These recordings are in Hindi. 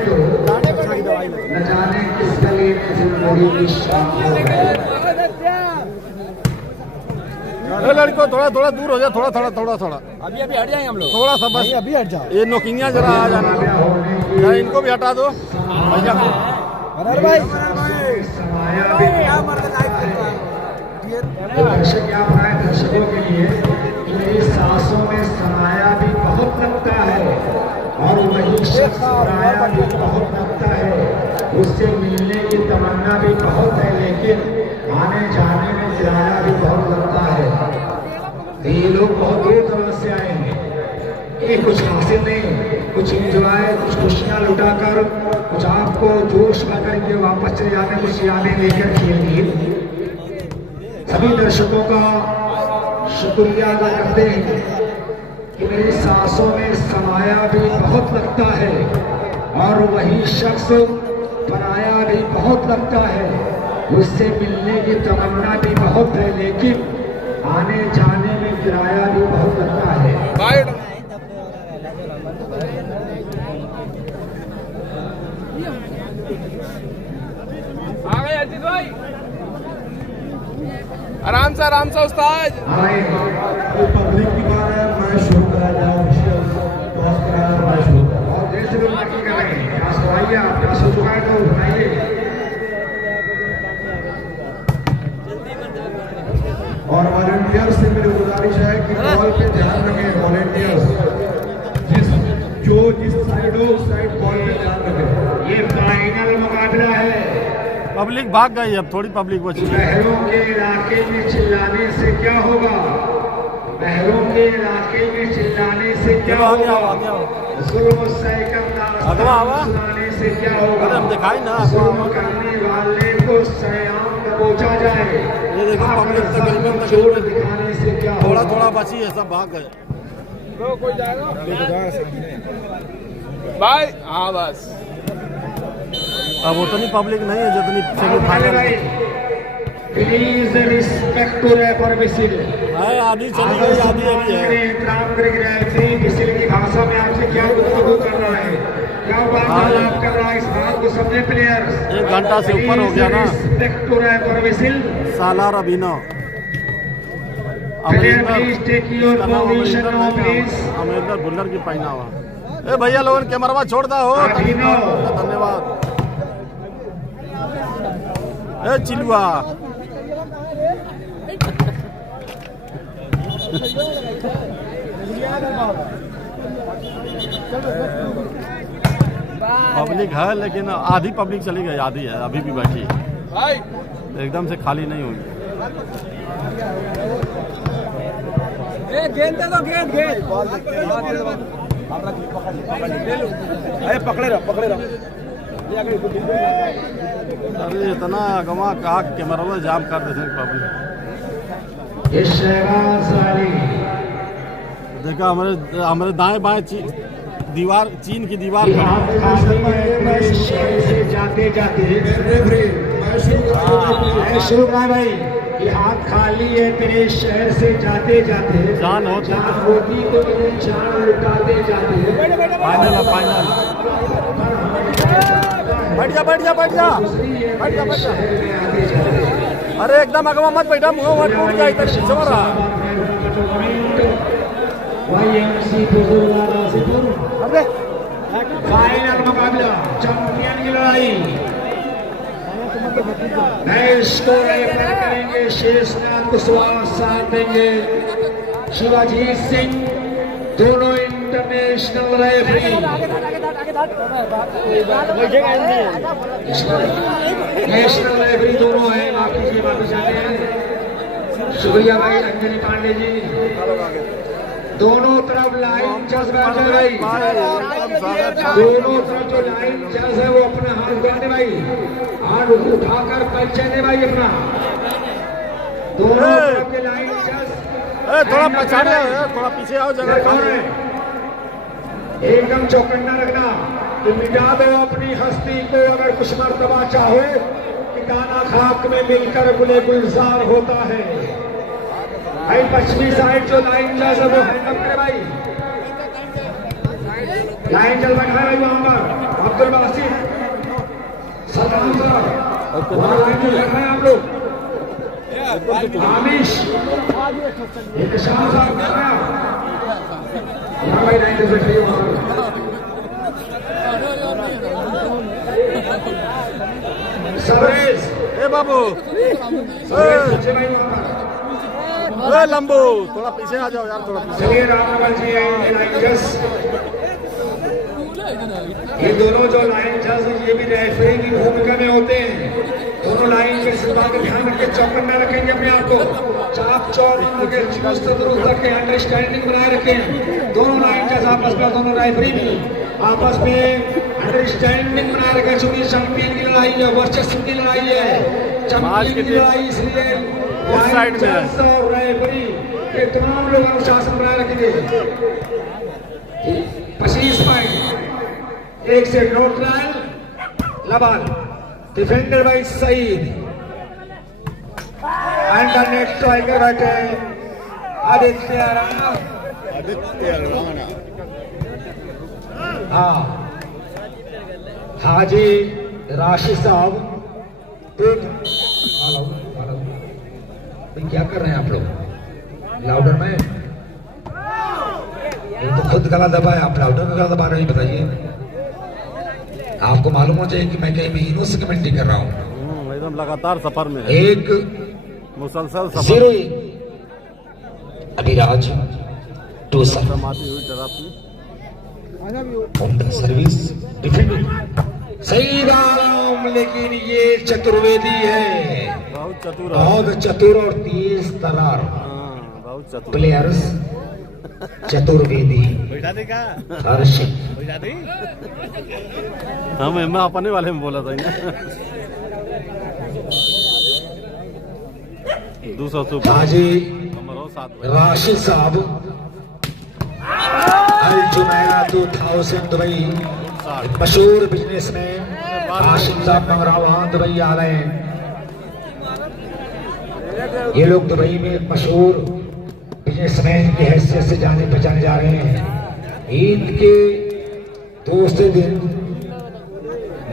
न जाने किस गली में जिंदगी की शाम हो गई। लड़को थोड़ा थोड़ा दूर हो जाए, थोड़ा थोड़ा थोड़ा थोड़ा अभी अभी हट जाएंगे हम लोग, थोड़ा सा बस अभी हट जाओ। ये नोकिंगिया जरा आ जाना, या इनको भी हटा दो भैया को। भाई दर्शक यहाँ पर आए दर्शकों के लिए मेरी सांसों में समाया भी बहुत लगता है और वही शख्स पराया भी बहुत लगता है। उससे मिलने की तमन्ना भी बहुत है, लेकिन आने जाने में किराया भी बहुत लगता है। ये लोग बहुत दूर दराज से आए हैं, ये कुछ हासिल नहीं, कुछ इंजॉय, कुछ खुशियाँ लुटाकर, कुछ आपको जोश भर के वापस चले जाने, कुछ यादें लेकर खेल। सभी दर्शकों का शुक्रिया अदा करते हैं कि मेरी सांसों में समाया भी बहुत लगता है और वही शख्स पराया भी बहुत लगता है। उससे मिलने की तमन्ना भी बहुत है, लेकिन आने जाने में किराया भी बहुत लगता है। आ गए अजीत भाई, आराम से उस्ताद। पब्लिक की बात है, मैं शुरू करा जाऊँ, टॉस करा मैं शुरू करा और देर से लोग बाकी कर रहे हैं। टॉस कराइए, आप टॉस हो चुका है तो उठाइए। और वॉलंटियर से मेरी गुजारिश है कि बॉल पे ध्यान रखें। वॉलंटियर्स जिस साइड हो उस साइड बॉल पे ध्यान रखें। ये फाइनल मुकाबला है। पब्लिक भाग गई, अब थोड़ी पब्लिक बची है। बहरों के इलाके में चिल्लाने से क्या होगा, बहरों के इलाके में चिल्लाने से क्या होगा, जुल्म सुनाने से क्या होगा, जुल्म करने वाले को सयाम दबोचा जाए। ये देखो पब्लिक तकरीबन जोर दिखाने से क्या होगा। थोड़ा थोड़ा बची है, सब भाग गए। कोई जाएगा भाई? हाँ बस, अब उतनी पब्लिक नहीं है जितनी semifinal please respect to refer whistle है। आधी चली गई, आधी अभी है। एहतराम करके रेफरी विसिल की भाषा में आपसे क्या गुफ्तगू कर रहा है, क्या वार्तालाप कर रहा है, इस बात को समझे प्लेयर्स। 1 घंटा से ऊपर हो गया ना। Respect to refer whistle. Salaar Abhinav Amarinder Bhullar की पहना हुआ। ए भैया लोगन कैमरा छोड़ता हो, धन्यवाद। ए चिलुआ पब्लिक है, लेकिन आधी पब्लिक चली गई, आधी है अभी भी बैठी है, एकदम से खाली नहीं हुई। गेंद दे दो, गेंद पकड़े रहो। अरे इतना गवा कहा कैमरा जाम कर देते पब्लिक। देखा हमारे दाएं बाएं दीवार, चीन की दीवार जाते शुरू भाई, ये हाथ खाली है तेरे शहर से जाते जाते, जान होती तो तेरे जान लुटाते जाते। फाइनल बैठ जा। अरे एकदम अगवा मत बैठा, मुँह मत टूट जाए, इधर पीछे रहा। फाइनल मुकाबला, चैंपियन की लड़ाई। मैच को रेफर करेंगे शेषनाथ कुशवाहा, साथ देंगे शिवाजी सिंह, दोनों इंटरनेशनल रेफरी। नेशनल रेफरी दोनों हैं, बाकी जी वापस जाते हैं। शुक्रिया भाई अंजलि पांडे जी। दोनों तरफ लाइन जज भाई, दोनों तरफ जो लाइन जज है वो अपना हाथ उठाने भाई, हाथ उठाकर परिचय दे भाई अपना। दोनों तरफ के लाइन जज थोड़ा पछाड़े, थोड़ा पीछे आओ, जगह एकदम चौकन्ना रखना कि मिटा दो अपनी हस्ती को। अगर कुछ मर्तबा चाहो कि दाना खाक में मिलकर गुले गुलजार होता है। भाई पश्चिमी साइड जो लाइन जज है वो हैंडअप करे भाई, लाइन चल रखा है भाई वहां पर। अब्दुल बासित सलमान साहब वहाँ लाइन में लग रहे हैं आप लोग। आमिश एक शाह साहब कर रहे हैं यहाँ भाई लाइन में बैठे सबरेज ए बाबू लंबू थोड़ा पीछे आ जाओ यार, थोड़ा पीछे। चलिए रामनगर जी लाइन जज, ये दोनों जो लाइन जज ये भी रेफरी की भूमिका में होते हैं। दोनों लाइन के इस बात का ध्यान रखें, चौकन में रखेंगे अपने आप को, चाप चौक के चुस्त दुरुस्त रखें, अंडरस्टैंडिंग बनाए रखें। दोनों लाइन जज आपस में, दोनों रेफरी भी आपस में अंडरस्टैंडिंग बनाए रखें। चूंकि चैंपियन की लड़ाई है, वर्चस्व की लड़ाई है, चैंपियन की लड़ाई, इसलिए उस साइड में और रेफरी के तमाम लोग अनुशासन बनाए रखेंगे। 25 पॉइंट, एक से नो ट्रायल लबाल, defended by Saeed, under net striker बैठे आदित्य राणा। हाँ हाजी राशिद साहब क्या कर रहे हैं आप लोग लाउडर में? ये तो खुद गला दबा है, आप लाउडर में गला दबा रहे हैं, बताइए। आपको मालूम हो चाहिए कि मैं कई महीनों से कमेंट्री कर रहा हूँ। एकदम लगातार सफर में है, एक मुसलसल सफर। 0 अभिराज टू समाती हुई टरापी सर्विस डिफेंडिंग सईद आलम, लेकिन ये चतुर्वेदी है, बहुत चतुर, बहुत चतुर और तेज तरार बहुत चतुर प्लेयर्स। चतुर्वेदी हर्षित मैं अपने वाले में बोला था ना। 200 हाजी राशिद साहब अल जुमैरा 2000 दुबई, मशहूर बिजनेसमैन हाशिम साहब मंगरावान दुबई आ रहे हैं। ये लोग दुबई में मशहूर बिजनेसमैन की हैसियत से जाने पहचाने जा रहे हैं। ईद के दूसरे दिन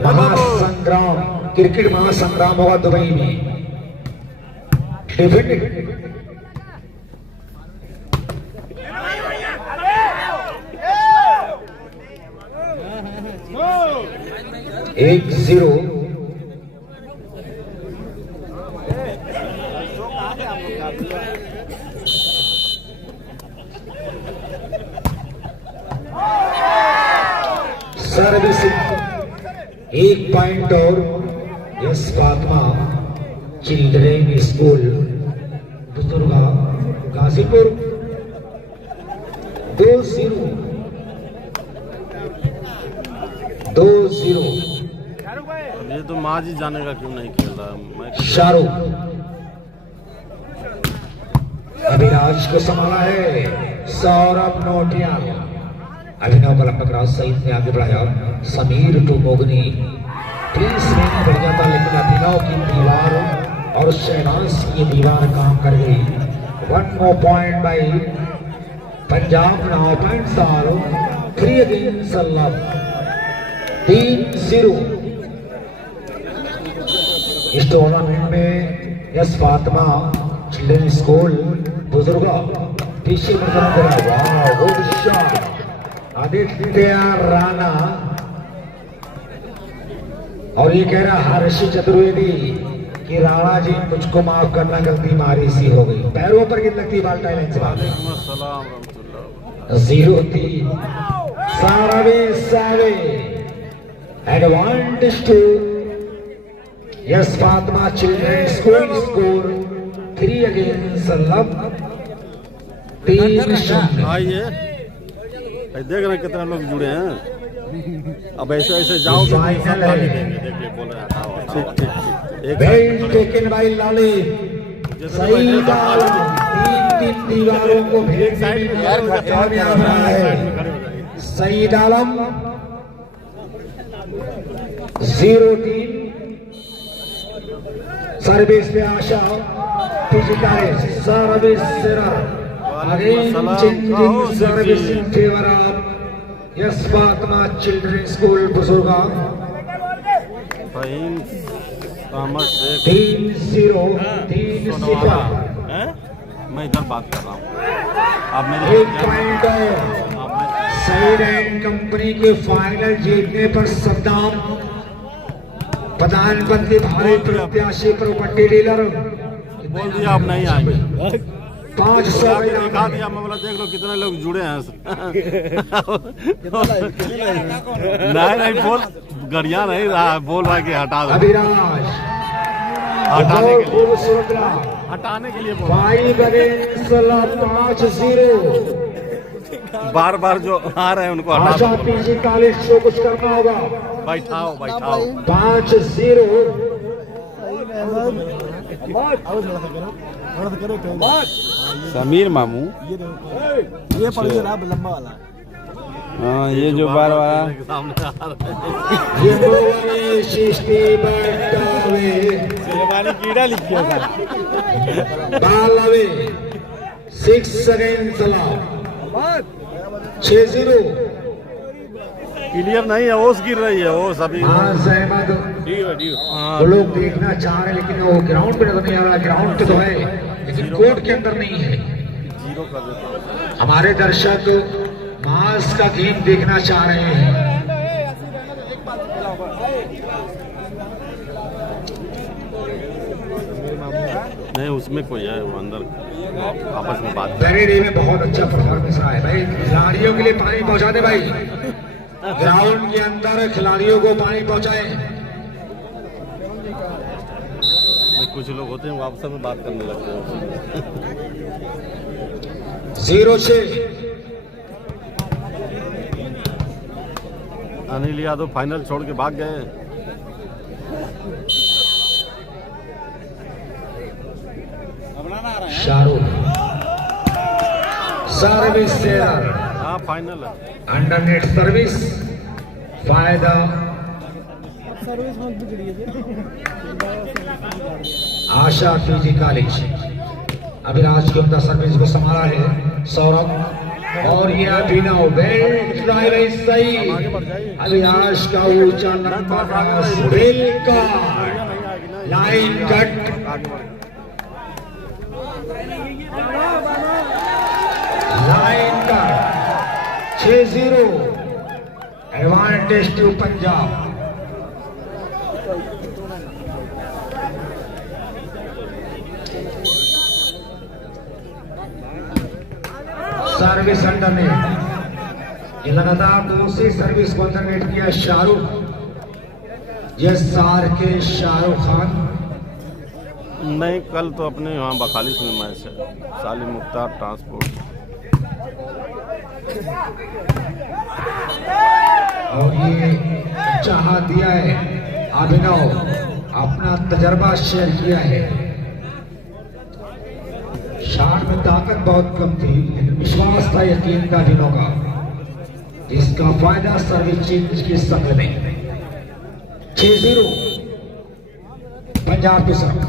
महासंग्राम, क्रिकेट महासंग्राम होगा दुबई में। एक 0 सर्विसिंग, 1 पॉइंट और yes Fatima children school Bujurga Ghazipur 2-0 ये तो माँ जी जाने का क्यों नहीं खेल रहा। मैं शाहरुख अभिराज को संभाला है, सौरभ नोटिया अभिनव का लंबा क्रॉस सईद ने आगे बढ़ाया। Sameer to Mogni, please swing बढ़िया था, लेकिन अभिनव की दीवार और शहनाज की दीवार काम कर गई। 1 more point by Punjab, now points are 3 against Sallam, 3-0। इस टूर्नामेंट में यस फातिमा चिल्ड्रन स्कूल बुजुर्गा पीछे गुड शॉट आदित्य राणा, और ये कह रहा हर्षित चतुर्वेदी कि राणा जी मुझको माफ करना, गलती मारी सी हो गई, पैरों पर गिर लगती बाल टाइम से बात। 0-3 save advantage to yes Fatima children school, score 3 against Sallam, 3-0। आइए देख रहे हैं कितना लोग जुड़े हैं। अब ऐसे ऐसे जाओ तो फाइनल है। देखिए बोल रहे हैं बेल्ट टेकन बाय लाली, सईद आलम 3 दीवारों को भेजने में कामयाब रहा है। सईद आलम 0-3 सर्विस पे Asha physical service service in favour of yes Fatima children school Bujurga Fahim Ahmed Shaikh 3-0 हैं? मैं इधर बात कर रहा हूँ आप मेरी एक पॉइंट सईद एंड कंपनी के फाइनल जीतने पर सद्दाम प्रधानमंत्री भारत प्रत्याशी प्रॉपर्टी डीलर बोल दिया आप नहीं आएंगे 500 दिखा दिया मैं बोला देख लो कितने लोग जुड़े हैं नहीं बोल गड़िया नहीं रहा है बोल रहा है कि हटा दो अभिराज हटाने के लिए खूबसूरत हटाने के लिए बोल 5-0 बार बार जो आ रहे हैं उनको हटा आशा दो पीजी कॉलेज को कुछ करना होगा बैठाओ बैठाओ 5-0 समीर मामू ये पड़ गया लंबा वाला हाँ ये जो बार वाला सामने आ रहे हैं ये मोहरे शिष्टी बटावे कीड़ा लिखिया बालवे 6 सेकंड चला 6-0 क्लियर नहीं है ओस गिर रही है ओस अभी हाँ सहमत हाँ, वो लोग देखना चाह रहे लेकिन वो ग्राउंड पे नजर नहीं आ रहा ग्राउंड पे तो है लेकिन कोर्ट के अंदर नहीं है जीरो कर देता हूँ हमारे दर्शक मास का गेम देखना चाह रहे हैं नहीं उसमें कोई है वो अंदर आपस में बात पहले डे में बहुत अच्छा परफॉर्मेंस रहा है भाई खिलाड़ियों के लिए पानी पहुंचा दे भाई ग्राउंड के अंदर खिलाड़ियों को पानी पहुंचाए कुछ लोग होते हैं वो आपस में बात करने लगते हैं 0-6 अनिल यादव फाइनल छोड़ के भाग गए शाहरुख सर्विस सेलर हाँ फाइनल है अंडरनेट सर्विस फायदा आशा पीजी कॉलेज अभिराज की उम्दा सर्विस को संभाला है सौरभ और ये अभिनव बेल्ट ड्राइवर सही अभिलाष का ऊंचा नंबर रेल का line cut line cut 6-0 advantage to Punjab service अंडरनेट ये लगातार दूसरी सर्विस को अंडरनेट किया शाहरुख ये सार के शाहरुख खान नहीं कल तो अपने वहाँ बखालिस में मैच है सालिम मुख्तार ट्रांसपोर्ट और ये चाह दिया है अभिनव अपना तजर्बा शेयर किया है शाट में ताकत बहुत कम थी लेकिन विश्वास था यकीन का दिनों का जिसका फायदा सर्विस चेंज की शक्ल में 6-0 पंजाब की तरफ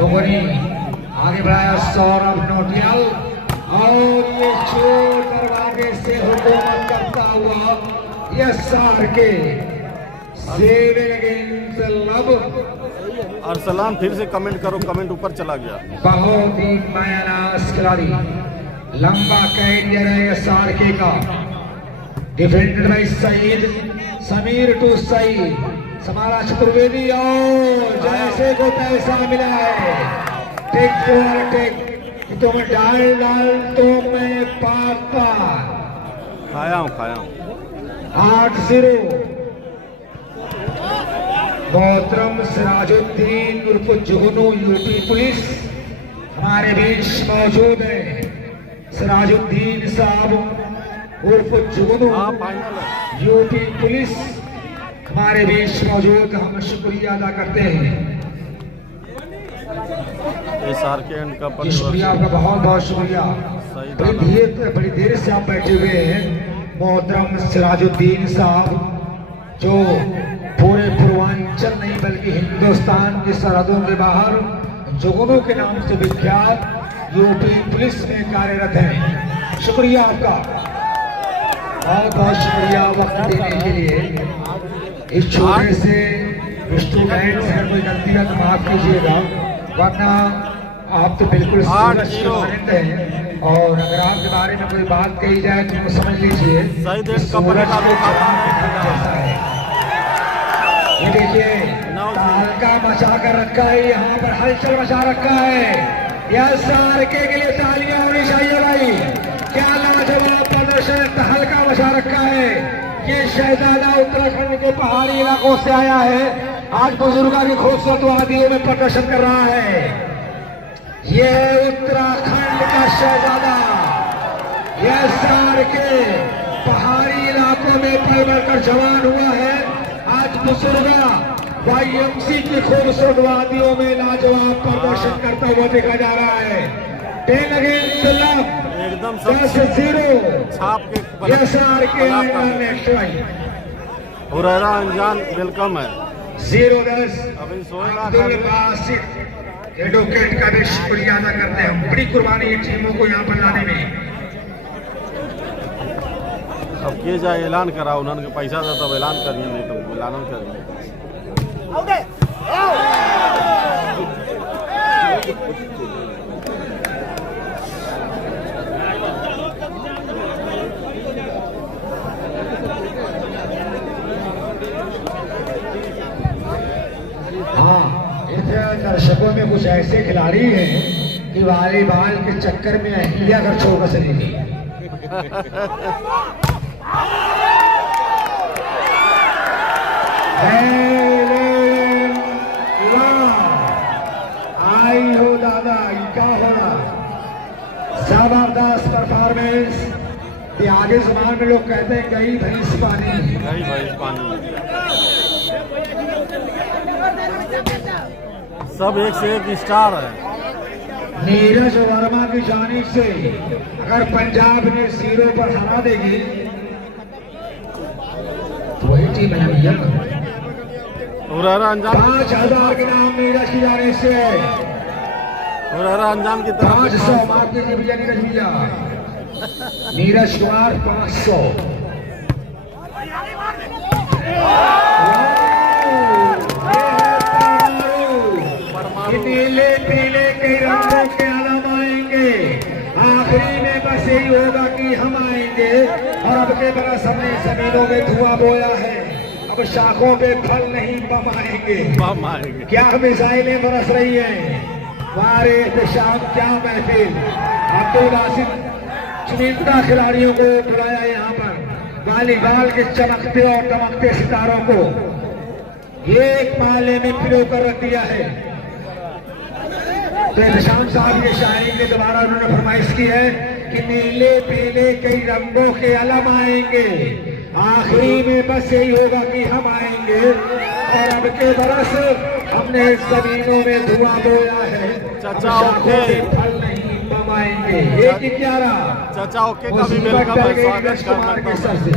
लोगों ने आगे बढ़ाया सौरभ नोटियाल और ये चोर दरवाजे से हुकूमत करता हुआ यसार के सेविंग अगेंस्ट लब अरसलान फिर से कमेंट करो कमेंट ऊपर चला गया बहुत ही मायानास खिलाड़ी लंबा कैरियर है यसार के का defended by Saeed Sameer to Saeed Samara Chaturvedi और जैसे को पैसा मिला है टेक फॉर टेक तुम डाल तो मैं पापा खाया हूँ 8-0 मोहतरम सिराजुद्दीन उर्फ जुगनू यूपी पुलिस हमारे बीच मौजूद है सिराजुद्दीन साहब उर्फ जुगनू हाँ फाइनल है यूपी पुलिस हमारे बीच मौजूद हम शुक्रिया अदा करते हैं SR के एंड का जी शुक्रिया आपका बहुत बहुत शुक्रिया बड़ी देर से आप बैठे हुए हैं मोहतरम सिराजुद्दीन साहब जो पूरे पूर्वांचल नहीं बल्कि हिंदुस्तान की सरहदों के बाहर जुगनू के नाम से विख्यात यूपी पुलिस में कार्यरत हैं शुक्रिया आपका, बहुत बहुत शुक्रिया वक्त देने के लिए। इस छोटे से स्टूडेंट से कोई गलती है तो माफ कीजिएगा, वरना आप तो बिल्कुल सूरज के मानंद हैं, और अगर आपके बारे में कोई बात कही जाए तो समझ लीजिए सूरज के जैसा है। ये देखिए हल्का मचा कर रखा है, यहाँ पर हलचल मचा रखा है। SRK के लिए तालियां होनी चाहिए भाई, क्या लाजवाब प्रदर्शन, हल्का मचा रखा है। ये शहजादा उत्तराखंड के पहाड़ी इलाकों से आया है, आज बुजुर्गा की खूबसूरत वादियों में प्रदर्शन कर रहा है। ये उत्तराखंड का शहजादा SRK पहाड़ी इलाकों में पल बढ़कर जवान हुआ है, आज बुजुर्गा YMC की खूबसूरत वादियों में लाजवाब प्रदर्शन करता हुआ देखा जा रहा है। 10 against 11, एकदम 10-0 छाप के SRK नेक्स्ट भाई। हुरैरा अंजान वेलकम है। 0-10 अभी सोएगा अब्दुल बासित एडवोकेट का भी शुक्रिया अदा करते हैं, बड़ी कुर्बानी टीमों को यहाँ पर लाने में। अब के जाए ऐलान करा, उन्होंने पैसा था तब ऐलान करिए, नहीं तो ऐलान करिए। हाँ, दर्शकों में कुछ ऐसे खिलाड़ी हैं कि वॉलीबॉल के चक्कर में अहिल्या कर छोड़ चली गई। आई हो दादा, क्या हो रहा, जबरदस्त परफॉर्मेंस। आगे जमाने में लोग कहते हैं गई भैंस पानी, गई भैंस पानी। सब एक से एक स्टार है। नीरज वर्मा की जानिब से अगर पंजाब ने 0 पर हरा देगी तो वही टीम है। हुरैरा अंजाम 5000 के नाम नीरज की जानिब से, हुरैरा अंजाम की तरफ 500 मार्के की भैया नीरज भैया, नीरज कुमार 500। नीले पीले कई रंगों के आलम आएंगे, आखिरी में बस यही होगा कि हम आएंगे। और अब के बरस हमने जमीनों में धुआं बोया है, अब शाखों पे फल नहीं बम आएंगे। बम आएंगे। क्या मिसाइलें बरस रही हैं, वारे शाम क्या महफिल। अब्दुल बासित चुनिंदा खिलाड़ियों को बुलाया यहाँ पर, वॉलीबॉल के चमकते और दमकते सितारों को एक माले में पिरो कर रख दिया है। तो एहतशाम साहब ये शायरी के दोबारा उन्होंने फरमाइश की है कि नीले पीले कई रंगों के अलम आएंगे, आखिरी में बस यही होगा कि हम आएंगे। और अब के बरस हमने जमीनों में धुआं बोया है, चाचा शाखों ओके, पे फल नहीं बम आएंगे। 1-11 चाचा ओके का भी मुसीबत वेलकम टल है, गई स्वागत नीरज कुमार के करता सर से,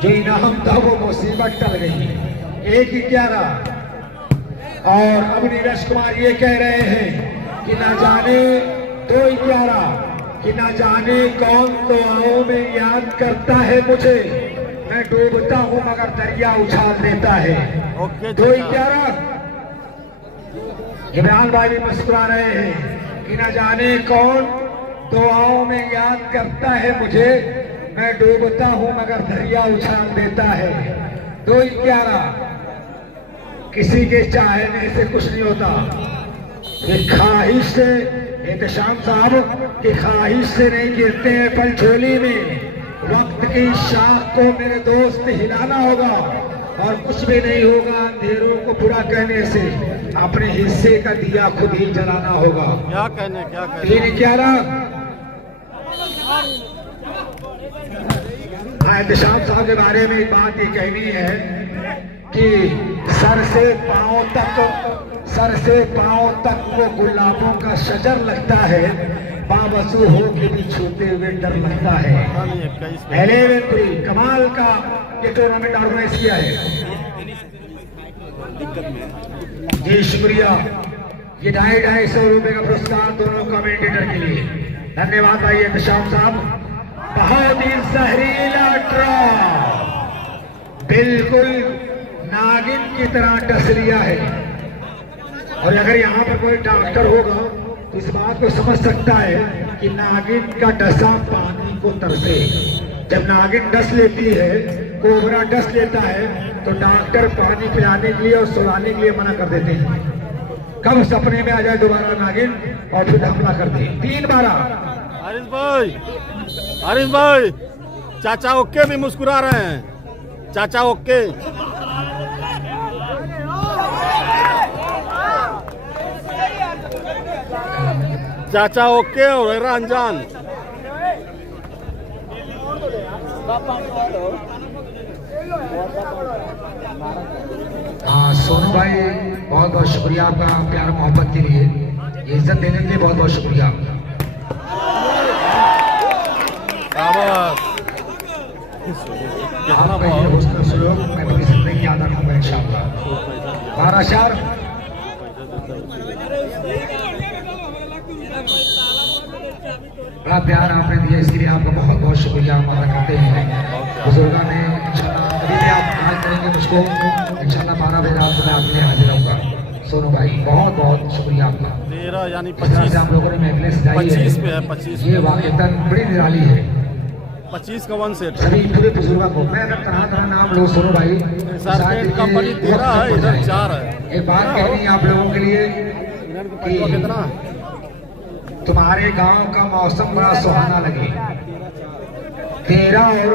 जो इनाम था वो मुसीबत टल गई। 1-11 और अब नीरज कुमार ये कह रहे हैं कि ना जाने 2-11 कि ना जाने कौन दुआओं में याद करता है मुझे, मैं डूबता हूँ मगर दरिया उछाल देता है। ओके 2-11 इमरान भाई भी मुस्कुरा रहे हैं कि ना जाने कौन दुआओं में याद करता है मुझे, मैं डूबता हूँ मगर दरिया उछाल देता है। 2-11 किसी के चाहने से कुछ नहीं होता, ये ख्वाहिश से, एहतशाम साहब की ख्वाहिश से नहीं गिरते हैं फल झोली में। वक्त की शाख को मेरे दोस्त हिलाना होगा और कुछ भी नहीं होगा अंधेरों को बुरा कहने से, अपने हिस्से का दिया खुद ही जलाना होगा। क्या कहने, क्या कहने। 3-11 एहतशाम साहब के बारे में एक बात ये कहनी है कि सर से पांव तक वो गुलाबों का शजर लगता है, बावजूद हो के भी छूते हुए डर लगता है। 11 कमाल का ये टूर्नामेंट ऑर्गेनाइज किया है जी, शुक्रिया। ये 250 रुपए का पुरस्कार दोनों कमेंटेटर के लिए। धन्यवाद भाई एहतशाम साहब। बहुत ही जहरीला ड्रॉ, बिल्कुल नागिन की तरह डस लिया है। और अगर यहाँ पर कोई डॉक्टर होगा तो इस बात को समझ सकता है कि नागिन का डसा पानी को तरसे। जब नागिन डस लेती है, कोबरा डस लेता है, तो डॉक्टर पानी पिलाने के लिए और सुलाने के लिए मना कर देते हैं। कब सपने में आ जाए दोबारा नागिन और फिर हमला कर दे। 3 बार हारिस भाई चाचा ओके भी मुस्कुरा रहे हैं। चाचा ओके चाचा ओके और हेरा अनजान। हाँ सोनू भाई, बहुत बहुत शुक्रिया आपका प्यार मोहब्बत के लिए, ये इज्जत देने के लिए बहुत बहुत शुक्रिया आपका। आपका ये हुस्न सुलूक मैं कभी जिंदगी याद रखूंगा इंशाअल्लाह। 12 4 बड़ा प्यार आपने दिया, इसके लिए आपका बहुत बहुत शुक्रिया अदा करते हैं। बुजुर्गों ने इंशाल्लाह अभी भी आप याद करेंगे मुझको, इंशाल्लाह 12 बजे रात में आपके लिए हाजिर रहूंगा। सोनू भाई बहुत बहुत शुक्रिया आपका। 13 यानी 25 आप लोगों ने महफिल सजाई है। 25 पे है 25 ये वाकईतन बड़ी निराली है। 25 का 1 सेट। सभी पूरे बुजुर्गों को मैं अगर तरह नाम लो सोनू भाई, शायद कंपनी 13 है, इधर 4 है। एक बात कहनी है आप लोगों के लिए कि कितना तुम्हारे गांव का मौसम बड़ा सुहाना लगे। 13 और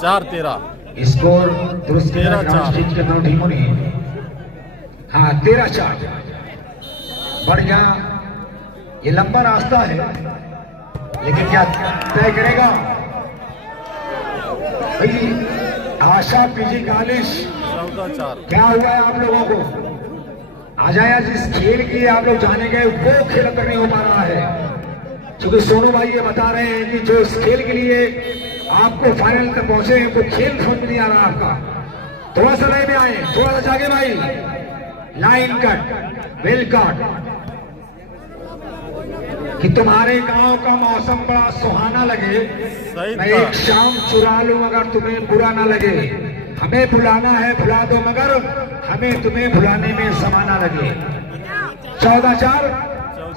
4 13 स्कोर दुरुस्त 13-4 के दोनों टीमों ने। हाँ 13-4 बढ़िया। ये लंबा रास्ता है लेकिन क्या तय करेगा भाई? आशा पीजी गालिश 14-4। क्या हुआ है आप लोगों को? आ जाए, जिस खेल के लिए आप लोग जाने गए वो खेल कर नहीं हो पा रहा है। क्योंकि सोनू भाई ये बता रहे हैं कि जो इस खेल के लिए आपको फाइनल तक पहुंचे हैं वो खेल समझ नहीं आ रहा आपका। थोड़ा सा लाइन में आए, थोड़ा सा जागे भाई। Line cut, well cut. कि तुम्हारे गांव का मौसम बड़ा सुहाना लगे, मैं एक शाम चुरा लूं अगर तुम्हें बुरा ना लगे। हमें बुलाना है भुला दो मगर हमें तुम्हें भुलाने में समाना लगे। 14-4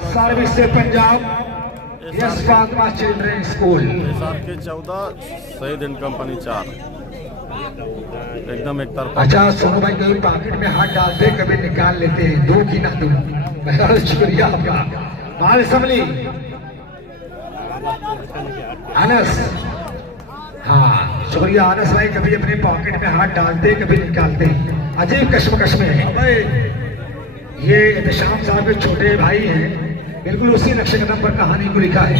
सर्विस से Punjab yes Fatima children school. 14 शहीद एंड कंपनी 4 एकदम एक तरफा। अच्छा सोनू भाई कभी पॉकेट में हाथ डालते कभी निकाल लेते हैं, दो की ना दो। बहुत शुक्रिया आपका। बाल असम्बली अनस, हाँ शुक्रिया अनस भाई, कभी अपने पॉकेट में हाथ डालते कभी निकालते। अजीब कश्मकश में है। ये एहतशाम साहब के छोटे भाई हैं, बिल्कुल उसी नक्शे कदम पर कहानी को लिखा है।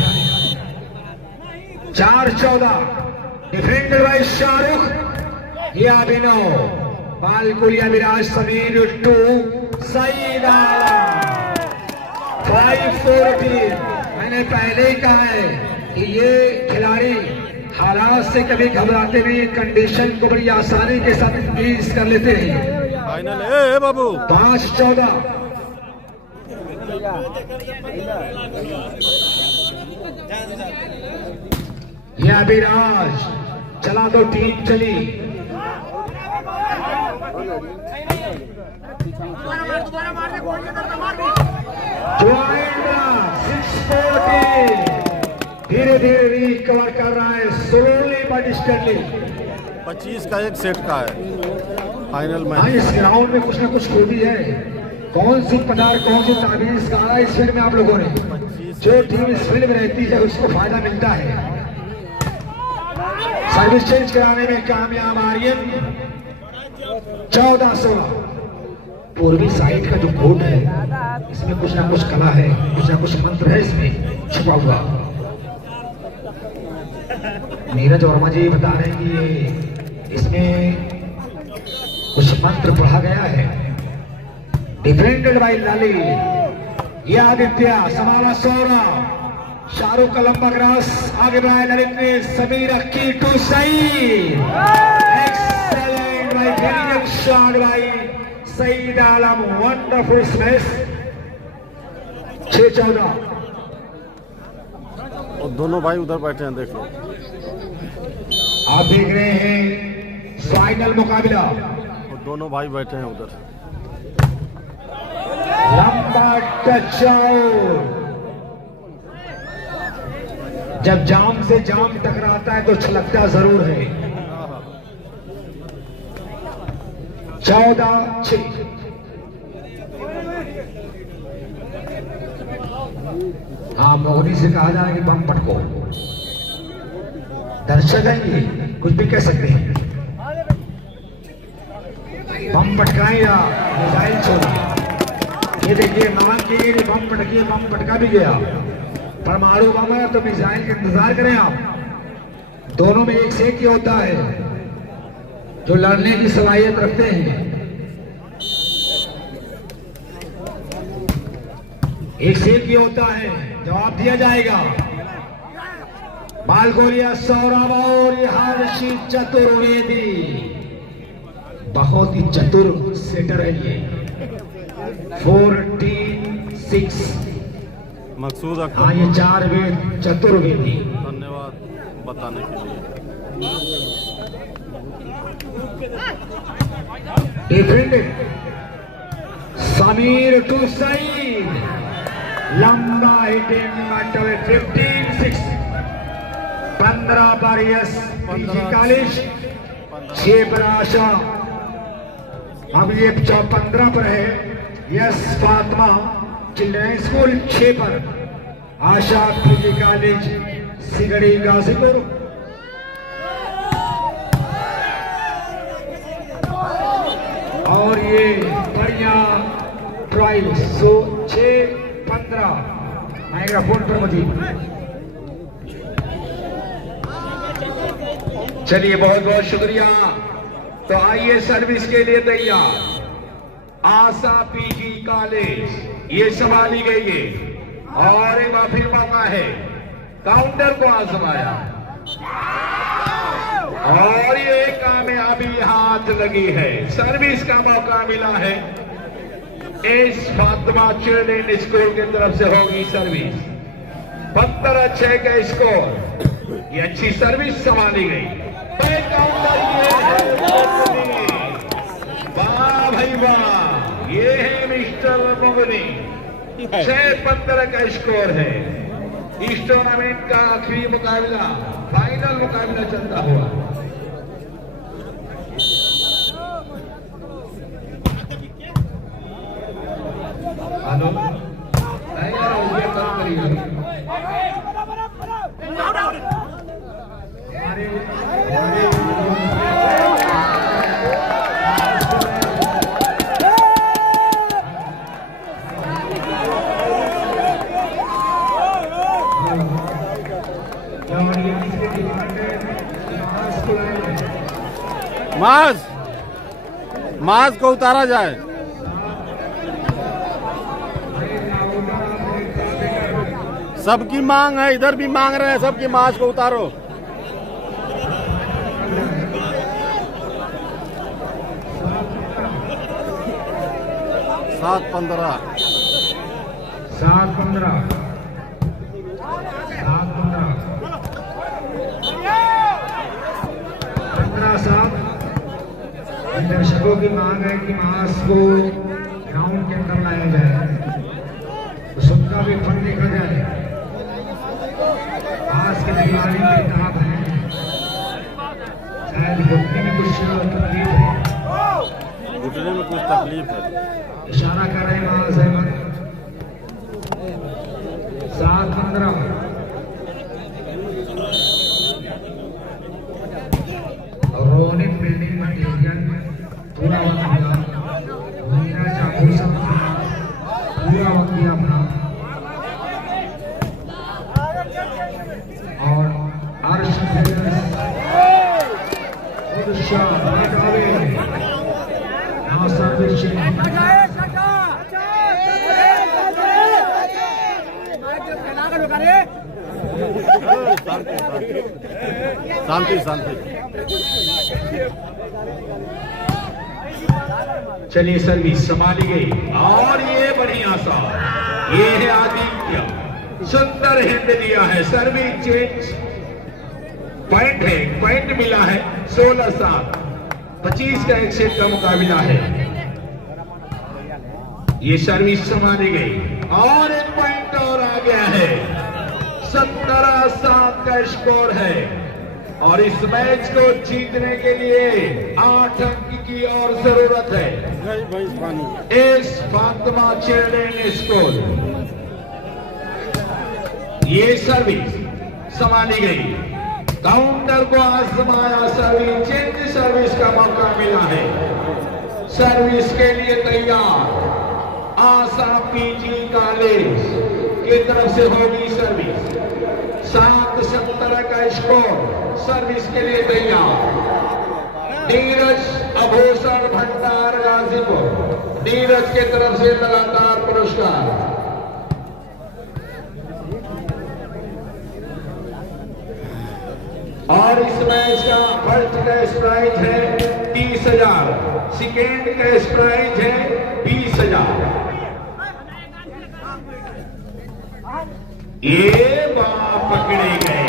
4-14 डिफेंडर बाय शाहरुख, ये अभिनव, बालकुलिया विराज समीर 2 सईद आलम। 5-14 मैंने पहले ही कहा है कि ये खिलाड़ी हालात से कभी घबराते नहीं, कंडीशन को बड़ी आसानी के साथ इंक्रीज कर लेते हैं। फाइनल है बाबू। 5-14 ये अभिराज चला दो, टीम चली। धीरे धीरे रिकवर कर रहा है, स्लोली बट स्टडली। 25 का 1 सेट का है फाइनल में। हाँ इस ग्राउंड में कुछ ना कुछ खूबी है। कौन सी पदार्थ कौन सी ताबीज कहा इस फील्ड में आप लोगों ने। जो टीम इस फील्ड में रहती है उसको फायदा मिलता है। सर्विस चेंज कराने में कामयाब आर्यन। 14-16 पूर्वी साइड का जो कोर्ट है इसमें कुछ ना कुछ कला है, कुछ ना कुछ मंत्र है इसमें छुपा हुआ। नीरज वर्मा जी बता रहे हैं कि ये इसमें कुछ मंत्र पढ़ा गया है। डिफेंडेड बाय लाली, ये आदित्य संभाला 16, शाहरुख का लंबा क्रॉस आगे बढ़ाया ललित ने, Sameer Akki to Saeed. Excellent by brilliant shot by Saeed Alam, wonderful smash. 6-14 और दोनों भाई उधर बैठे हैं, देख लो। आप देख रहे हैं फाइनल मुकाबला, और दोनों भाई बैठे हैं उधर। लंबा टचआउट। जब जाम से जाम टकराता है तो छलकता जरूर है। 14-6। हाँ, मोदी से कहा जा रहा है कि बम पटको। दर्शक है ये, कुछ भी कह सकते हैं। बम पटकाएं या मिसाइल छोड़ें। ये देखिए, मान के बम पटकिए, बम पटका भी गया। परमाणु बम है तो मिसाइल का इंतजार करें आप। दोनों में एक से एक ही होता है जो लड़ने की सलाहियत रखते हैं। एक से एक ही होता है, जवाब दिया जाएगा। बालगोरिया सौरभ और हर्षित चतुर्वेदी बहुत ही चतुर सेटर है ये। 14-6। मकसूद अख्तर, हाँ, ये 4 वेद चतुर्वेदी। धन्यवाद बताने के लिए। डिफेंडेड समीर टू सईद, लंबा हिटिंग 15-6। 15 पर यस कॉलेज, 6 पर आशा। अब ये 15 पर है यस फातिमा चिल्ड्रन स्कूल, 6 पर आशा पीजी कॉलेज सिगड़ी गाजीपुर। और ये बढ़िया ट्रायल 6-15 आएगा फोन पर मजीद। चलिए, बहुत बहुत शुक्रिया। तो आइए सर्विस के लिए तैयार। आशा पीजी कॉलेज ये संभाली गई है और एक बार फिर मौका है। काउंटर को आजमाया और ये कामयाबी हाथ लगी है। सर्विस का मौका मिला है। इस फातिमा चिल्ड्रन स्कूल की तरफ से होगी सर्विस। 15-6 का स्कोर। ये अच्छी सर्विस संभाली गई। काउंटर ये है, वाह भाई वाह, ये है मिस्टर मुगनी। 6-15 का स्कोर है। इस टूर्नामेंट का आखिरी मुकाबला, फाइनल मुकाबला चलता हुआ। हेलो, माज को उतारा जाए। सबकी मांग है, इधर भी मांग रहे हैं, सबकी माज को उतारो। 7-15 दर्शकों की मांग है कि मास को ग्राउंड के अंदर लाया जाए, तो सबका भी फन देखा जाए। मास की बीमारी में किताब है, शायद घुटने में कुछ तकलीफ है, घुटने में कुछ तकलीफ है। इशारा कर रहे हैं मास अहमद। 7-15 रोनिक बिल्डिंग मटेरियल पूरा वक्त दिया, मीरा चाकू सब पूरा वक्त दिया अपना। और अर्श शांति शांति। चलिए, सर्विस संभाली गई और ये बढ़िया सा, ये है आदित्य सुंदर हिंद दिया है। सर्विस चेंज पॉइंट है, पॉइंट मिला है 16-7, 25 का एक सेट का मुकाबला है। ये सर्विस संभाली गई और एक पॉइंट और आ गया है। 17-7 का स्कोर है और इस मैच को जीतने के लिए 8 अंक की और जरूरत है। इस फातिमा चिल्ड्रेन स्कूल ये सर्विस संभाली गई, काउंटर को आजमाया, सर्विस चेंज सर्विस का मौका मिला है। सर्विस के लिए तैयार आशा पीजी कॉलेज की तरफ से होगी सर्विस। 7-17 का स्कोर, सर्विस के लिए तैयार। नीरज आभूषण भंडार गाजीपुर, नीरज के तरफ से लगातार पुरस्कार। और इस मैच का फर्स्ट कैश प्राइज है 30,000, सेकेंड कैश प्राइज है 20,000। ये बाप पकड़े गए,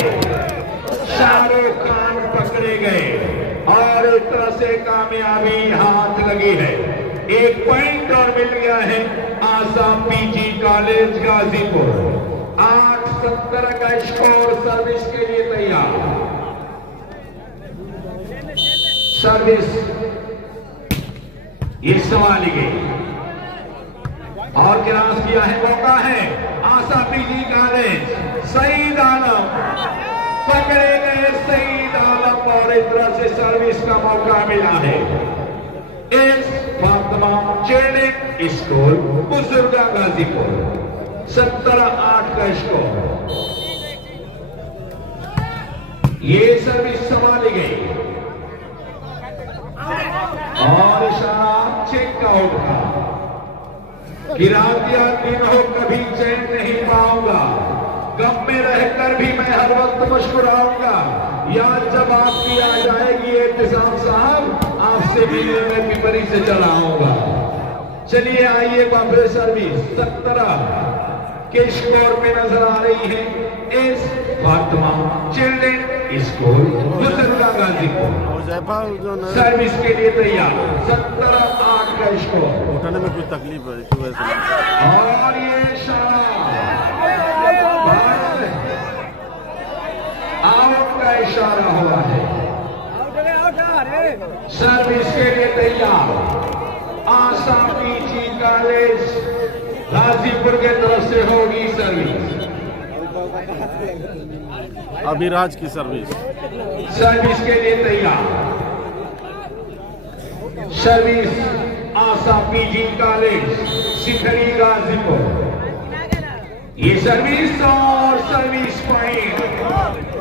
शाहरुख खान पकड़े गए और एक तरह से कामयाबी हाथ लगी है। एक पॉइंट और मिल गया है आशा पीजी कॉलेज गाजीपुर। 8-17 का स्कोर, सर्विस के लिए तैयार। सर्विस ये संभाली गई और क्रॉस किया है, मौका है आशा पीजी कॉलेज। सईद आलम पकड़े गए, सईद आलम और एक तरह से सर्विस का मौका मिला है। इस फातिमा चिल्ड्रेन स्कूल बुजुर्गा गाजीपुर 17-8 का स्कोर। ये सर्विस संभाली गई और इशारा चेक आउट का। गिरा दिया दिन हो कभी चैन नहीं पाऊंगा, गम में रहकर भी मैं हर वक्त मुस्कुराऊंगा। याद जब आपकी आ जाएगी इंतजाम साहब, आपसे मिलने में पिपरी से चला आऊंगा। चलिए आइए बाबरे सर्विस 17 के स्कोर में नजर आ रही है इस Fatima children school Bujurga Ghazipur. Service के लिए तैयार 17-8 का स्कोर। उठाने में कुछ तकलीफ है इस वजह से। और ये इशारा आउट का इशारा हुआ है। सर्विस के लिए तैयार आशा पीजी कॉलेज गाजीपुर के तरफ से होगी सर्विस। अभिराज की सर्विस, सर्विस के लिए तैयार। सर्विस आशा पीजी कॉलेज शिखरी गाजीपुर। ये सर्विस और सर्विस पॉइंट,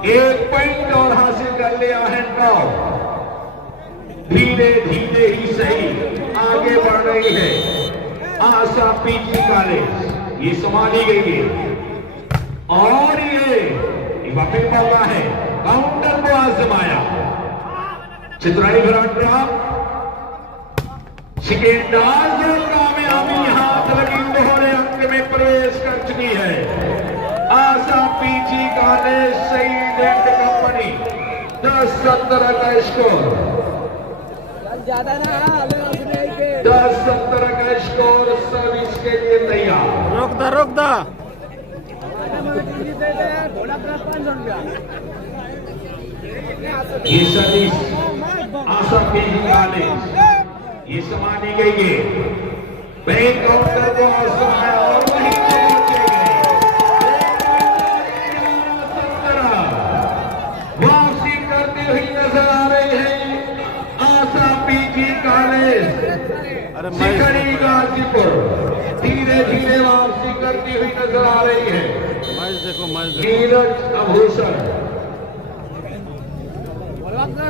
एक पॉइंट और हासिल कर लिया है टॉप। धीरे धीरे ही सही आगे बढ़ रही है आशा पीजी कॉलेज। ये संभाली गई है और ये वापिस मौका है, काउंटर को आजमाया। चित्राई भराट शिकेंदाज कामयाबी हाथ लगी, दोहरे अंक में प्रवेश कर चुकी है Asha PG college Saeed and company. 10-17 का स्कोर, 10-17 का स्कोर। सर्विस के लिए तैयार। रोक दा ये सर्विस आशा पीजी कॉलेज ये संभाली गई है। बैंक काउंटर को आजमाया और वहीं पहुंचे गए। वापसी करती हुई नजर आ रही है आशा पीजी कॉलेज शिखरी गाजीपुर। धीरे धीरे वापसी करती हुई नजर आ रही है। नीरज आभूषण,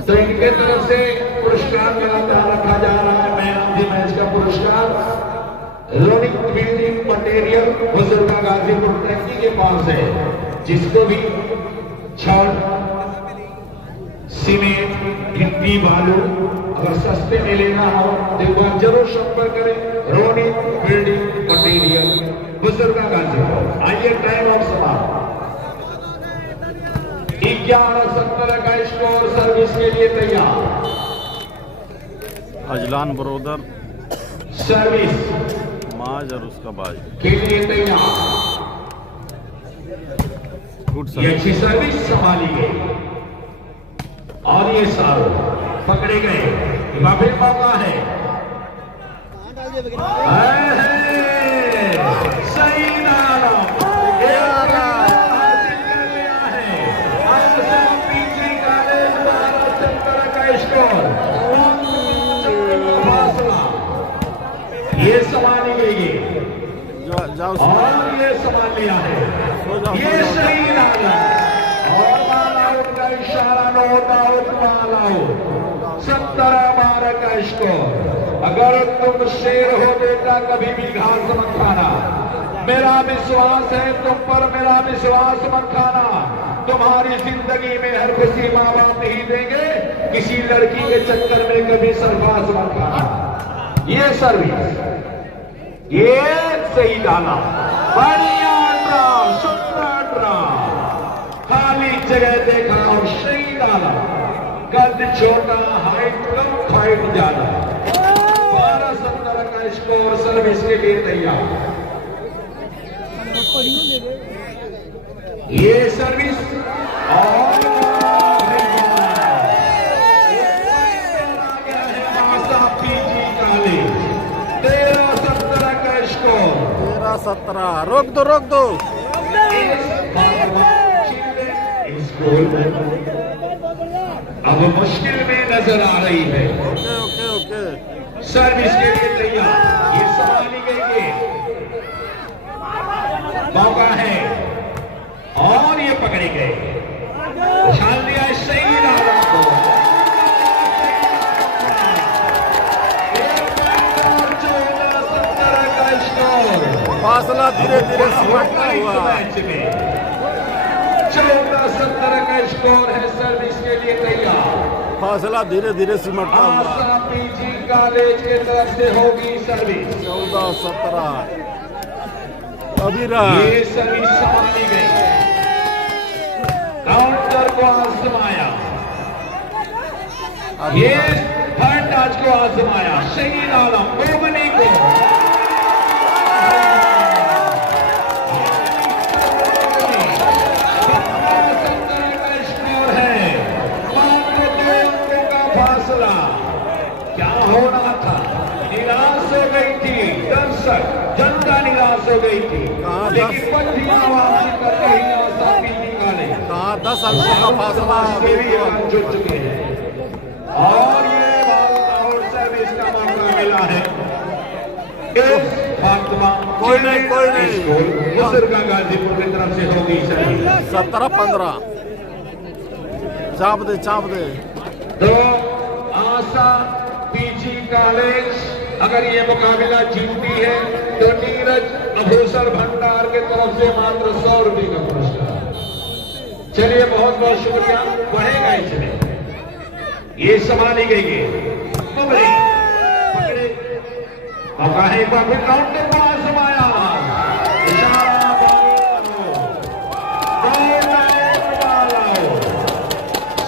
तो इनके तरफ से पुरस्कार लगातार रखा जा रहा है। मैन ऑफ द मैच का पुरस्कार running building material Bujurga Ghazipur taxi के पास है, जिसको भी छड़, सीमेंट, गिट्टी, बालू अगर सस्ते में लेना हो तो एक बार जरूर संपर्क करें। रोनी बिल्डिंग मटीरियल, बुजुर्गा गाजीपुर। आइए टाइम ऑफ समाप्त। 11:70 का स्कोर, सर्विस के लिए तैयार। अजलान बरोदर सर्विस माज और उसका बाज के लिए तैयार। गुड ये सर्विस। अच्छी सर्विस संभाली गई और ये सारो पकड़े गए। वापिस मौका है, सही नाम हासिल कर लिया है। पीजी कॉलेज 12:70 का स्कोर, फासला ये संभाली गई है जाओ और ये संभाल लिया है। ये सही नाम और माल आउट का इशारा, नोट आउट, माल आउट। 17-12 का स्कोर। अगर तुम शेर हो बेटा, कभी भी घास मत खाना। मेरा विश्वास है तुम पर, मेरा विश्वास मत खाना। तुम्हारी जिंदगी में हर खुशी माँ बाप नहीं देंगे, किसी लड़की के चक्कर में कभी सरफराज मत खाना। ये सर्विस, ये सही डाला, बढ़िया ड्राव, सुंदर ड्राव, खाली जगह देखा और सही डाला। कद छोटा, हाइट कम, हाइट ज्यादा। 12:70 का स्कोर, सर्विस के लिए तैयार। ये सर्विस और पीजी कॉलेज 13-17 का स्कोर। 13-17 रोक दो अब मुश्किल में नजर आ रही है। ओके सर्विस के लिए तैयार। ये संभाली गई गेंद, मौका है और ये पकड़े गए। उछाल दिया सही डाला को। 14-17 का स्कोर। फासला धीरे धीरे सिमटता हुआ। मैच में 14-17 का स्कोर है, सर्विस के लिए तैयार। फासला धीरे धीरे सिमटता हुआ। आशा पीजी कॉलेज की तरफ से होगी सर्विस। 14-17 अभी रहा। ये सर्विस संभाली गई, काउंटर को आजमाया। ये थर्ड टच को आजमाया, शहीद आलम मोगनी को। 17 का स्कोर है, मात्र 2 अंकों का फासला। क्या हो रहा था, निराश हो गई थी दर्शक, जनता निराश हो गई थी, लेकिन पट्टियां वापसी कर रही आशा पीजी कॉलेज। कहाँ 10 अंकों का फासला जुट चुके हैं और ये और सर्विस का मौका मिला है। कोई नहीं। बुजुर्गा गाजीपुर की तरफ से होगी सर्विस। 17-15 चाप दे। तो आशा पीजी कॉलेज अगर ये मुकाबला जीतती है तो नीरज आभूषण भंडार के तरफ से मात्र 100 रुपए का पुरस्कार। चलिए बहुत बहुत शुक्रिया, बढ़ेगा इसमें। ये संभाली गई है, पकड़े मौका है, एक बार फिर काउंटर को आजमाया। इशारा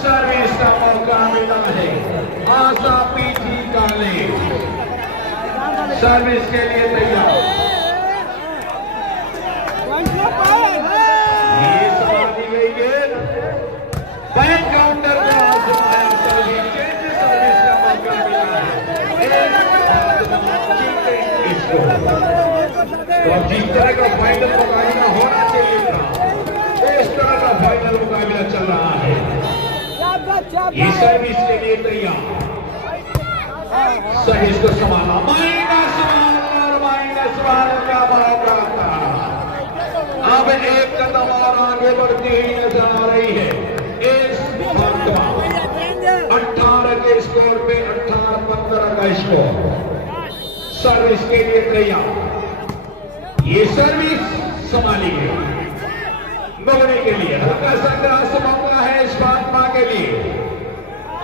सर्विस का मौका मिला है आशा पीजी कॉलेज, सर्विस के लिए तैयार। ये संभाली गई गेंद, बैंक काउंटर को आजमाया, सर्विस का मौका मिला है। तो जिस तरह का फाइनल मुकाबला होना चाहिए था, उस तरह का फाइनल मुकाबला चल रहा है। ये सर्विस के लिए तैयार, सर्विस को संभाला, माइनस का मौका था। अब एक कदम और आगे बढ़ती हुई नजर आ रही है। इस 18 के स्कोर पे 18-15 का स्कोर, सर्विस के लिए तैयार। ये सर्विस संभाली गई, बगने के लिए हल्का सा ग्रास मौका है इस फातिमा के लिए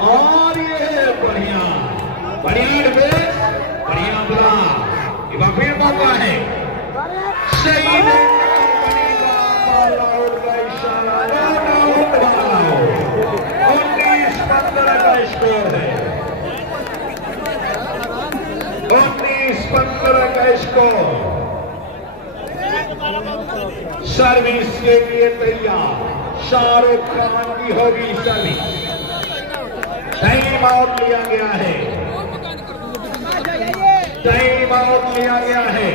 और ये बढ़िया स्कोर है 19-15 का स्कोर। सर्विस के लिए तैयार शाहरुख खान की होगी सर्विस। टाइम आउट लिया गया है, टाइम आउट लिया गया है।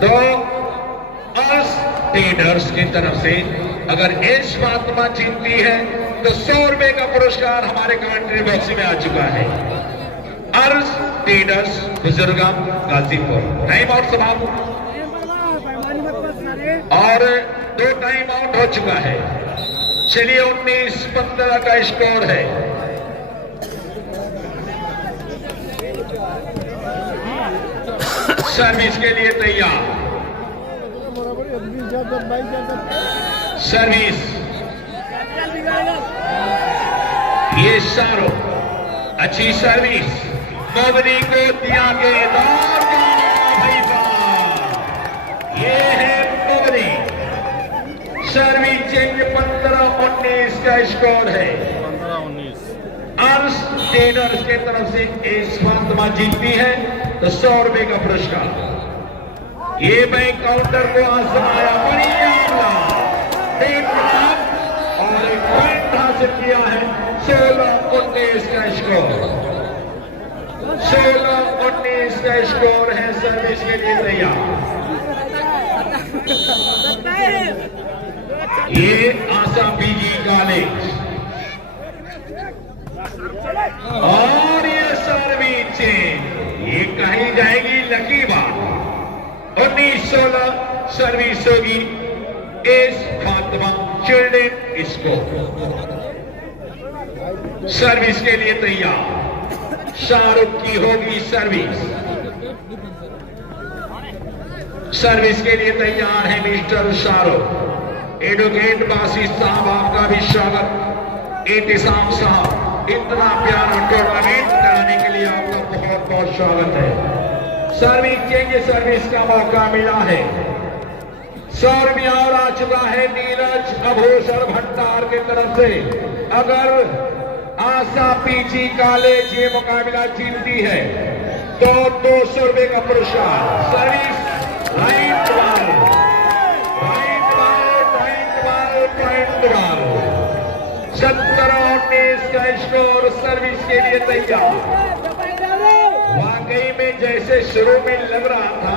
तो ट्रेडर्स की तरफ से अगर एस फातिमा जीतती है तो 100 रुपए का पुरस्कार हमारे कमेंट्री बॉक्स में आ चुका है। अर्ज ट्रेडर्स बुजुर्गम गाजीपुर। टाइम आउट समाप्त और 2 टाइम आउट हो चुका है। चलिए 19-15 का स्कोर है। सर्विस के लिए तैयार। सर्विस ये शाहरुख अच्छी सर्विस मोगरी को दिया गया। ये है मोगरी। सर्विस चेंज 15-19 का स्कोर है। 15-19 अर्श ट्रेडर्स के तरफ से एस फातिमा जीतती है तो 100 रुपए का पुरस्कार। ये बैंक काउंटर को आजमाया बढ़िया और एक पॉइंट हासिल किया है। 16-19 का स्कोर। 16-19 का स्कोर है। सर्विस के लिए तैयार। ये आशा पीजी कॉलेज और ये सर्विस चेंज ये कहीं जाएगी लकी बात। 19-16 सर्विस होगी S Fatima children school. Service के लिए तैयार शाहरुख की होगी सर्विस। सर्विस के लिए तैयार है मिस्टर शाहरुख। एडवोकेट बासित साहब आपका भी स्वागत। इंतजाम साहब इतना प्यारा टूर्नामेंट कराने के लिए आपका बहुत बहुत स्वागत है। सर्विस चेंज सर्विस का मौका मिला है। 100 रुपया और आ चुका है नीरज अभूषण भट्टार की तरफ से। अगर आशा पीजी कॉलेज ये मुकाबला जीतती है तो 200 रुपए का पुरस्कार। सर्विस राइट बाल 17-19 का स्कोर। सर्विस के लिए तैयार। वाकई में जैसे शुरू में लग रहा था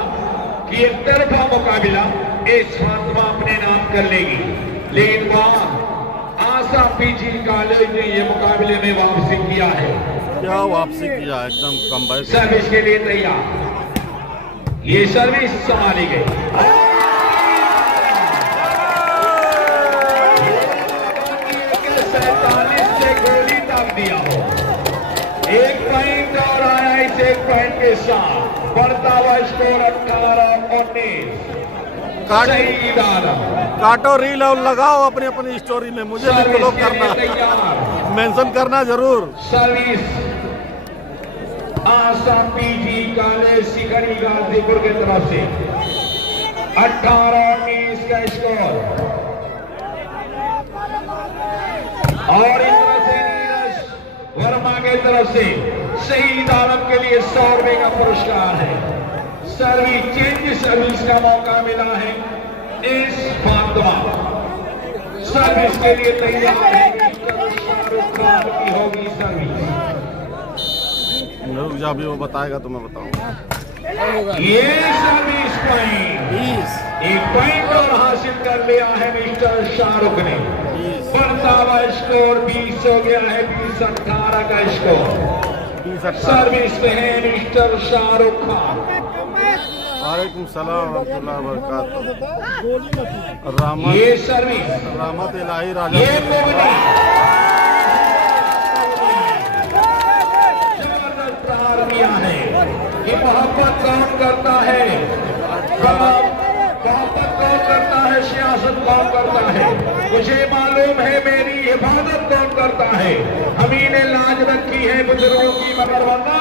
कि एक तरफा मुकाबला एस फातिमा अपने नाम कर लेगी, लेकिन वहां आशा पीजी कॉलेज ने ये मुकाबले में वापसी किया है। क्या वापसी किया, एकदम कम बैक। सर्विस के लिए तैयार। ये सर्विस संभाली गई। 47 से गोली दाग दिया हो। 1 पॉइंट और आया इस 1 पॉइंट के साथ। बढ़ता हुआ स्कोर 18-19। सही डाला। काटो रील और लगाओ अपनी अपनी स्टोरी में। मुझे भी फॉलो करना, मेंशन करना जरूर। सर्विस आशा पीजी कॉलेज सिकरी गाजीपुर की तरफ से 18-19 का स्कोर। और इस तरह से नीरज वर्मा की तरफ से शहीद आलम के लिए 100 रुपए का पुरस्कार है। सर्विस चेंज सर्विस का मौका मिला है इस फातिमा। सर्विस के लिए तैयार है शाहरुख खान की होगी सर्विस। रुक जा, अभी वो बताएगा तो मैं बताऊंगा। ये सर्विस पॉइंट 1 पॉइंट और हासिल कर लिया है मिस्टर शाहरुख ने। बढ़ता हुआ स्कोर 20 हो गया है। 20-18 का स्कोर। सर्विस में है मिस्टर शाहरुख खान। वालेकुम सलाम रहमतुल्लाह बरकातहू। रहमत ये सर्विस रहमत इलाही राजा। ये जबरदस्त प्रहार दिया है। ये मोहब्बत कौन करता है? मोहब्बत कौन करता है? सियासत कौन करता है? मुझे मालूम है मेरी हिफाजत कौन करता है। हम ही ने लाज रखी है बुजुर्गों की, मगर वरना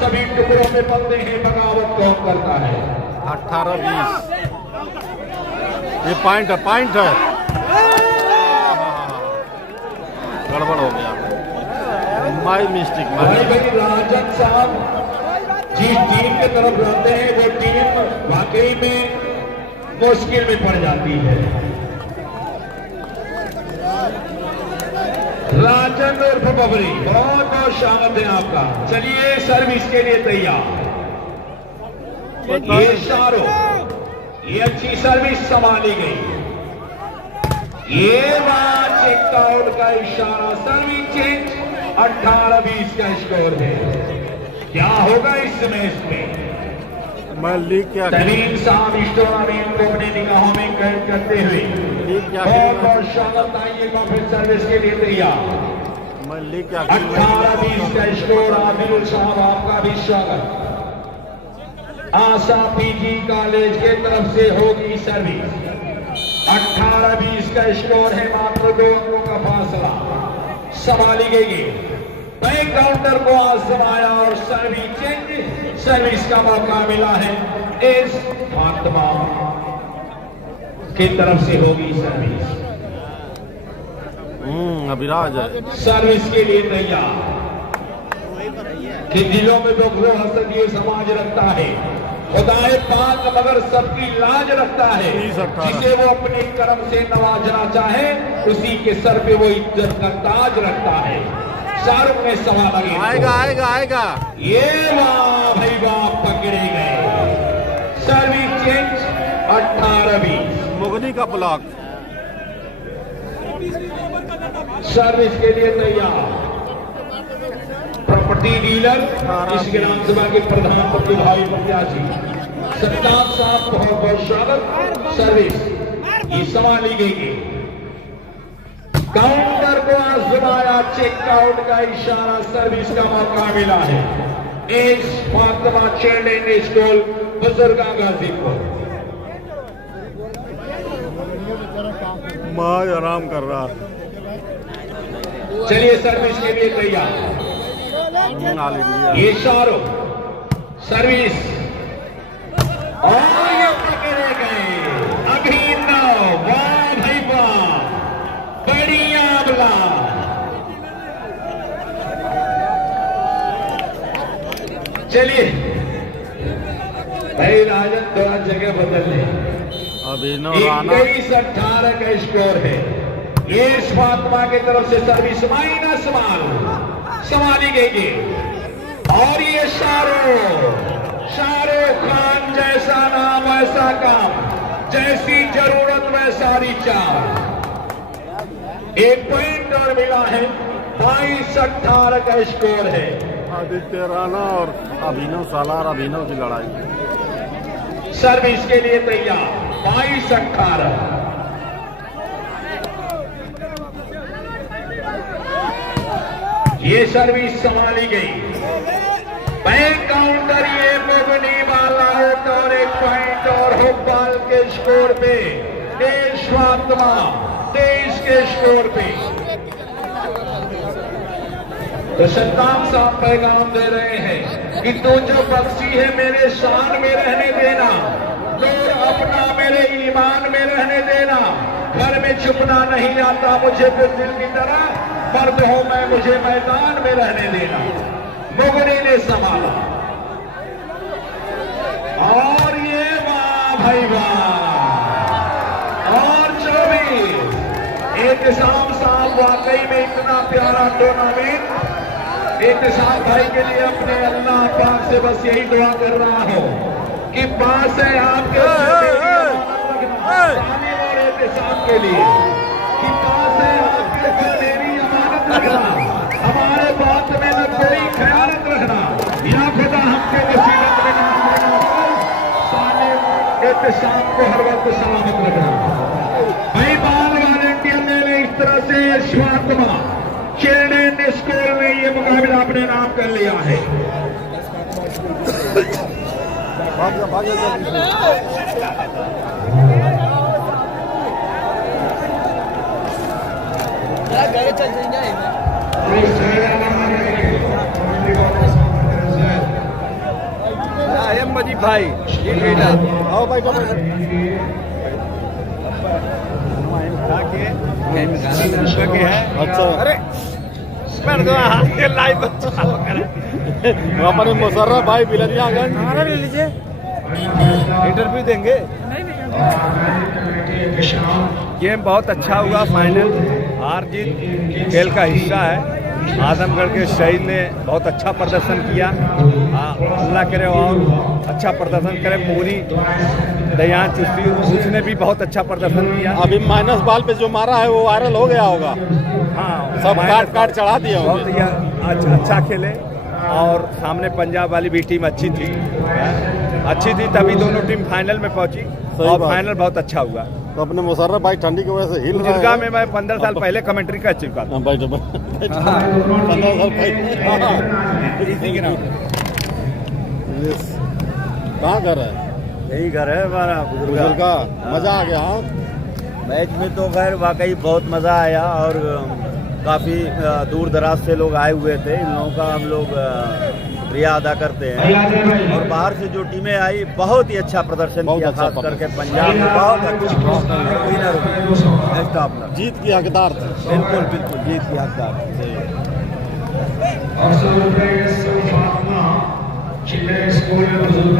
सभी टुकड़ों में पलते हैं। बगावत कौन करता है? 18-20 ये पॉइंट है। गड़बड़ हो गया, माई मिस्टेक। भाई राजन साहब जिस टीम की तरफ जाते हैं वो टीम वाकई में मुश्किल में पड़ जाती है। राजन उर्फ बबरी, बहुत बहुत स्वागत है आपका। चलिए सर्विस के लिए तैयार। ये शाहरुख, ये अच्छी सर्विस संभाली गई। ये बात चेक आउट का इशारा, सर्विस चेंज। 18-20 का स्कोर है। क्या होगा इस मैच में? मैं लीग क्या तमीम साहब इस टूर्नामेंट को अपनी निगाहों में कैद करते हुए बहुत बहुत स्वागत। आइए फिर सर्विस के लिए तैयार। मैं लीग क्या 18-20 का स्कोर। आदिल साहब आपका भी स्वागत। आशा पीजी कॉलेज के तरफ से होगी सर्विस। 18-20 का स्कोर है, मात्र 2 अंकों का फासला। संभाली गई, बैक काउंटर को आजमाया और सर्विस चेंज। सर्विस का मौका मिला है एस फातिमा की तरफ से होगी सर्विस। अभिराज है सर्विस के लिए तैयार। कि दिलों में तो वो हसद ये समाज रखता है, खुदाए पाक मगर सबकी लाज रखता है। जिसे वो अपने कर्म से नवाजना चाहे उसी के सर पे वो इज्जत का ताज रखता है। शाहरुख ने सवाल आएगा। ये वाह भाई वाह, पकड़े गए। Service change. 18-20 मुगनी का ब्लॉक। सर्विस के लिए तैयार। प्रॉपर्टी डीलर इस विधानसभा के प्रधान प्रतिभागी प्रत्याशी सत्तार साहब, बहुत बहुत स्वागत। सर्विस ये संभाली गई। काउंटर को आजमाया, चेकआउट का इशारा। सर्विस का मौका मिला है एस फातिमा चेंडे स्कूल बुजुर्गा गाजीपुर। माँ आराम कर रहा। चलिए सर्विस के लिए तैयार। ये शाहरुख सर्विस और ये पकड़े गए। अभी नौ, वाह भाई वाह, बढ़िया बला। चलिए भाई राजन थोड़ा जगह बदल ले। अभिनव राणा 21-18 का स्कोर है। ये फातिमा की तरफ से सर्विस माइनस माल संभाली गई। और ये शाहरुख खान जैसा नाम वैसा काम, जैसी जरूरत वैसा रिचार्ज। 1 पॉइंट और मिला है। 22-18 का स्कोर है। आदित्य राणा और अभिनव सालार, अभिनव की लड़ाई। सर्विस के लिए तैयार। 22-18 ये सर्विस संभाली गई। बैक काउंटर ये मुगनी वाला आउट और 1 पॉइंट और भोपाल के स्कोर पे देश फातिमा 23 के स्कोर पे। तो सत्ताम साहब पैगाम दे रहे हैं कि तू जो बख्शी है मेरे शान में रहने देना, नूर अपना मेरे ईमान में रहने देना। घर में छुपना नहीं आता मुझे दिल की तरह, मर्द हो मैं मुझे मैदान में रहने देना। मुगनी ने संभाला और ये वाह भाई वाह। और 24 एहतिसाम साहब, वाकई में इतना प्यारा टूर्नामेंट। एहतिसाम भाई के लिए अपने अल्लाह पाक से बस यही दुआ कर रहा हूं कि पास है आपके और एहतिसाम के लिए कि पास है आपके ऊपर मेरी अमानत रखना, हमारे बात में न कोई ख्यालत रखना, या खुदा हमको मुसीबत में ना एहतिसाम को हर वक्त सलामत रखना। भाई बाल वॉलेंटियर ने इस तरह से फातिमा चेन्नई स्कूल ने ये मुकाबला अपने नाम कर लिया है। मजीद भाई आओ भाई अच्छा अरे लाइव हमारे मुशर्रफ भाई बिलरियागंज ले लीजिए इंटरव्यू देंगे। गेम बहुत अच्छा हुआ, फाइनल हार जीत खेल का हिस्सा है। आजमगढ़ के शहीद ने बहुत अच्छा प्रदर्शन किया, अल्लाह करे और अच्छा प्रदर्शन करे। पूरी दयान चुस्ती उसने भी बहुत अच्छा प्रदर्शन किया। अभी माइनस बॉल पे जो मारा है वो वायरल हो गया होगा। हाँ, सब काट चढ़ा दिया होगा। बहुत अच्छा खेले और सामने पंजाब वाली भी टीम अच्छी थी तभी दोनों टीम फाइनल में पहुंची और फाइनल बहुत अच्छा हुआ। तो अपने मुशर्रफ भाई ठंडी की वजह से हिल रहा बुजुर्गा है। में मैं 15 साल पहले कमेंट्री कर चुका था। 15 साल पहले। कहाँ घर है? यही घर है हमारा बुजुर्गा। मजा आ गया। हाँ, मैच में तो खैर वाकई बहुत मज़ा आया और काफ़ी दूर दराज से लोग आए हुए थे। इन लोगों का हम लोग शुक्रिया अदा करते हैं। और बाहर से जो टीमें आई बहुत ही अच्छा प्रदर्शन किया, खास करके पंजाब में बहुत अच्छा विनर जीत की हकदार थे। बिल्कुल जीत की हकदार। और स्कूल में बुजुर्ग